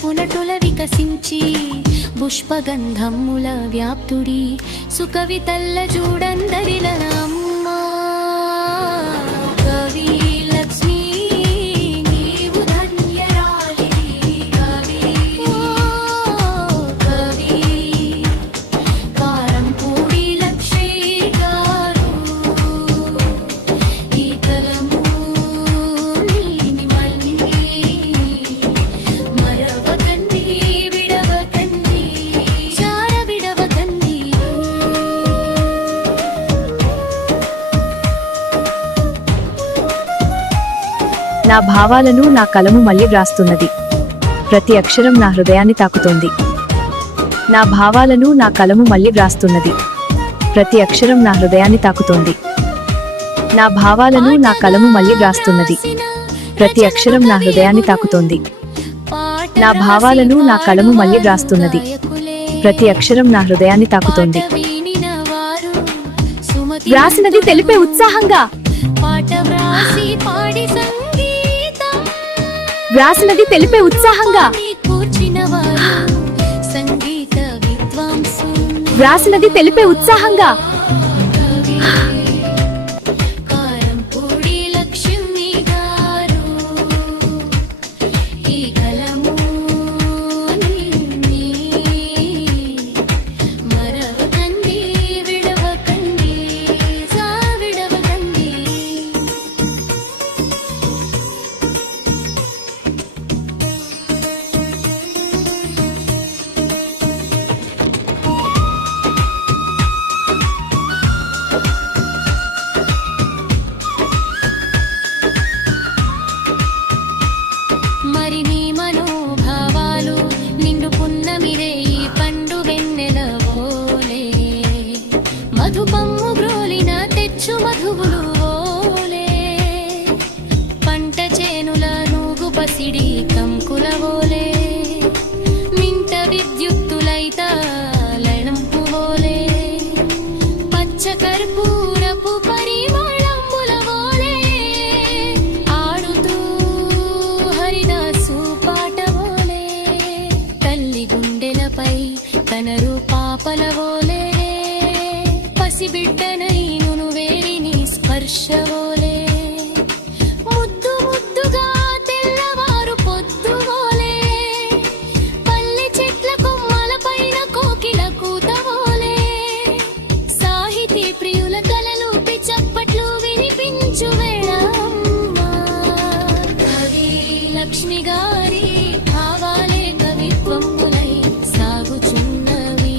పునటుల వికసించి పుష్పగంధముల వ్యాప్తుడి సుకవితల్ల చూడందరిల అమ్మా కవి లక్ష్మీ నీవు ధన్యరాలివి కవి కవి కారంపూడి లక్ష్మీ గారు ఈ కలము నీని మళ్ళీ మరవకండి విడవకండి చార విడవకండి. నా భావాలను నా కలము మళ్ళీ వ్రాస్తున్నది. ప్రతి అక్షరం నా హృదయాన్ని తాకుతోంది. నా భావాలను నా కలము మళ్ళీ వ్రాస్తున్నది. ప్రతి అక్షరం నా హృదయాన్ని తాకుతోంది. నా భావాలను నా కలము మళ్ళీ వ్రాస్తున్నది. ప్రతి అక్షరం నా హృదయాన్ని తాకుతోంది. నా భావాలను నా కలము మళ్ళీ వ్రాస్తున్నది. ప్రతి అక్షరం నా హృదయాన్ని తాకుతోంది. వ్రాసినది తెలిపే ఉత్సాహంగా, వ్రాసినది తెలిపే ఉత్సాహంగా, వ్రాసినది తెలిపే ఉత్సాహంగా. మరి నీ మనోభావాలు నిండు పున్నమిరే ఈ పండు వెన్నెల ఓలే మధుపమ్ము బ్రోలిన తెచ్చు మధువులు ఓలే పంట చేనుల నూగు పసిడి కంకుల ఓలే మింట విద్యుత్తులైత లణంపు ఓలే పచ్చ కర్పూరపు పరిమళంబుల ఓలే ఆడుతూ హరిదాసు పాట ఓలే తల్లి గుండెలపై కనరు పాపల ఓలే పసిబిడ్డనై నును వేరిని స్పర్శ ఓలే ముద్దు ముద్దుగా తెల్లవారు పొద్దు ఓలే పల్లె చెట్ల కొమ్మల పైన కోకిల కూత ఓలే సాహితీ ప్రియుల కలలూపి చప్పట్లు వినిపించు వేళ అమ్మా కవి లక్ష్మి గారి భావాలే కవిత్వములై సాగుచున్నవి.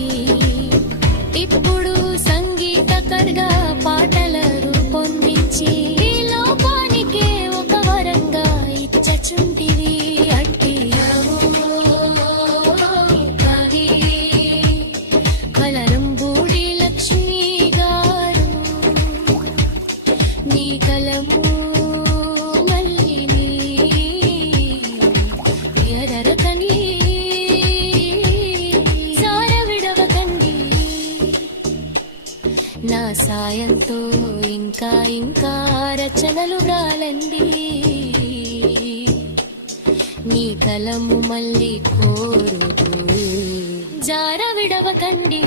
ఇప్పుడు సంగీతకర్గా పాటల రూపొందించి ఈ లోకానికే ఒక వరంగా ఇచ్చచుంటివి అట్టి కవి కలరంబూడి లక్ష్మీ గారు. నా సాయంతో ఇంకా ఇంకా రచనలు వ్రాలండి నీ కలము మళ్ళీ కోరుదు జార విడవకండి